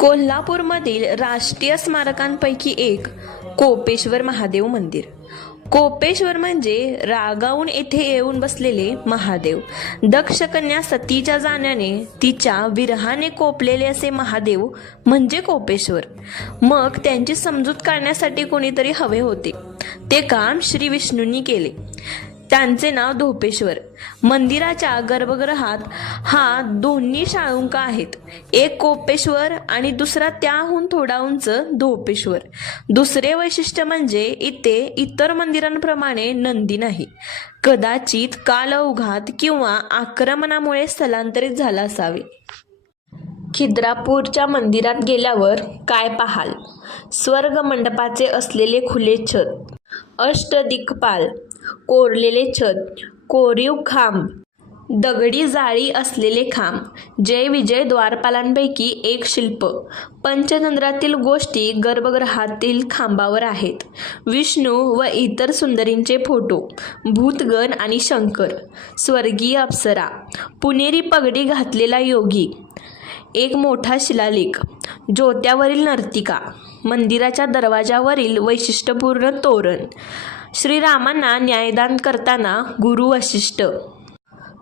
कोल्हापूरमधील राष्ट्रीय स्मारकांपैकी एक कोपेश्वर महादेव मंदिर. कोपेश्वर म्हणजे रागावून येथे येऊन बसलेले महादेव. दक्ष कन्या सतीच्या जाण्याने तिच्या विरहाने कोपलेले असे महादेव म्हणजे कोपेश्वर. मग त्यांची समजूत काढण्यासाठी कोणीतरी हवे होते. ते काम श्री विष्णूंनी केले. त्यांचे नाव धोपेश्वर. मंदिराच्या गर्भगृहात हा दोन्ही शाळुंक आहेत. एक कोपेश्वर आणि दुसरा त्याहून थोडा उंच धोपेश्वर. दुसरे वैशिष्ट्य म्हणजे इथे इतर मंदिरांप्रमाणे नंदी नाही. कदाचित कालौघात किंवा आक्रमणामुळे स्थलांतरित झाला असावे. खिद्रापूरच्या मंदिरात गेल्यावर काय पाहाल? स्वर्ग मंडपाचे असलेले खुले छत. अष्टदिक्पाल कोरलेले छत कोरीव खांब दगडी जाळी असलेले खांब जय विजय द्वारपालांपैकी एक शिल्प. पंचतंत्रातील गोष्टी गर्भगृहातील खांबावर आहेत. विष्णू व इतर सुंदरींचे फोटो भूतगण आणि शंकर. स्वर्गीय अप्सरा पुणेरी पगडी घातलेला योगी. एक मोठा शिलालेख ज्योत्यावरील नर्तिका. मंदिराच्या दरवाजावरील वैशिष्ट्यपूर्ण तोरण. श्रीरामांना न्यायदान करताना गुरु वशिष्ठ.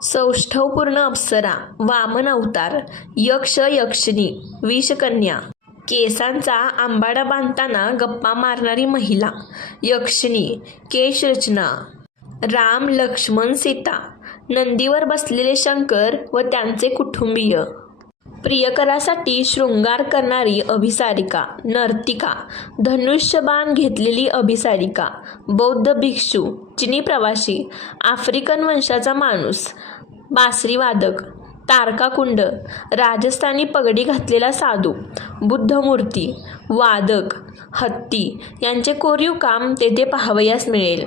सौष्ठवपूर्ण अप्सरा वामन अवतार यक्ष यक्षिणी विषकन्या. केसांचा आंबाडा बांधताना गप्पा मारणारी महिला. यक्षिणी केशरचना राम लक्ष्मण सीता. नंदीवर बसलेले शंकर व त्यांचे कुटुंबीय. प्रियकरासाठी शृंगार करणारी अभिसारिका नर्तिका धनुष्यबाण घेतलेली अभिसारिका बौद्ध भिक्षू चिनी प्रवासी आफ्रिकन वंशाचा माणूस बासरीवादक तारकाकुंड राजस्थानी पगडी घातलेला साधू बुद्धमूर्ती वादक हत्ती यांचे कोरीव काम तेथे पाहावयास मिळेल.